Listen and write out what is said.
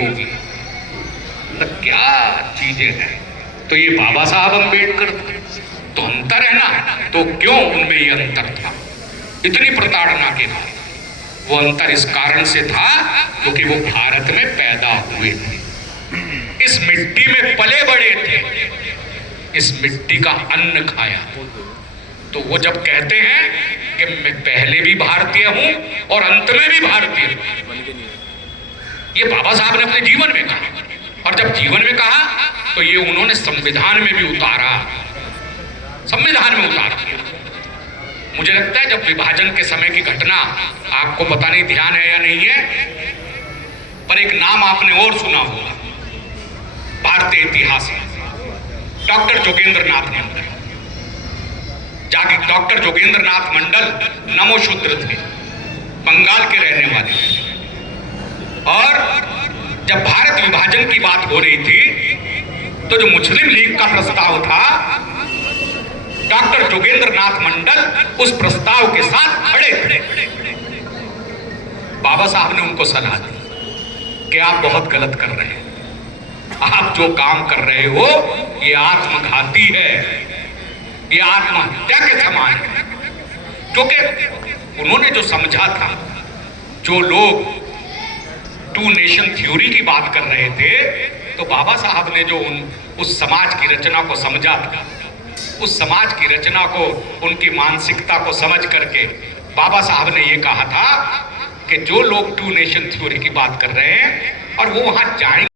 होगी। तो क्या चीजें हैं। तो ये बाबा साहब अम्बेडकर थे, तो अंतर है ना, तो क्यों उनमें ये अंतर था इतनी प्रताड़ना के बाद? वो अंतर इस कारण से था क्योंकि वो भारत में पैदा हुए थे, इस मिट्टी में पले बड़े थे, इस मिट्टी का अन्न खाया। तो वो जब कहते हैं कि मैं पहले भी भारतीय हूं और अंत में भी भारतीय हूं, ये बाबा साहब ने अपने जीवन में कहा। और जब जीवन में कहा तो ये उन्होंने संविधान में भी उतारा, संविधान में उतार दिया। मुझे लगता है जब विभाजन के समय की घटना, आपको पता नहीं ध्यान है या नहीं है, पर एक नाम आपने और सुना होगा भारतीय इतिहास में, डॉक्टर जोगेंद्र नाथ मंडल। डॉक्टर जोगेंद्र नाथ मंडल नमोशूद्र थे, बंगाल के रहने वाले थे। और जब भारत विभाजन की बात हो रही थी तो जो मुस्लिम लीग का प्रस्ताव था, डॉक्टर जोगेंद्र नाथ मंडल उस प्रस्ताव के साथ खड़े थे। बाबा साहब ने उनको सलाह दी कि आप बहुत गलत कर रहे हैं, आप जो काम कर रहे हो ये आत्मघाती है, ये आत्महत्या के समान है। क्योंकि उन्होंने जो समझा था, जो लोग टू नेशन थ्योरी की बात कर रहे थे, तो बाबा साहब ने जो उस समाज की रचना को समझा था, उस समाज की रचना को, उनकी मानसिकता को समझ करके बाबा साहब ने ये कहा था कि जो लोग टू नेशन थ्योरी की बात कर रहे हैं और वो वहां जाएंगे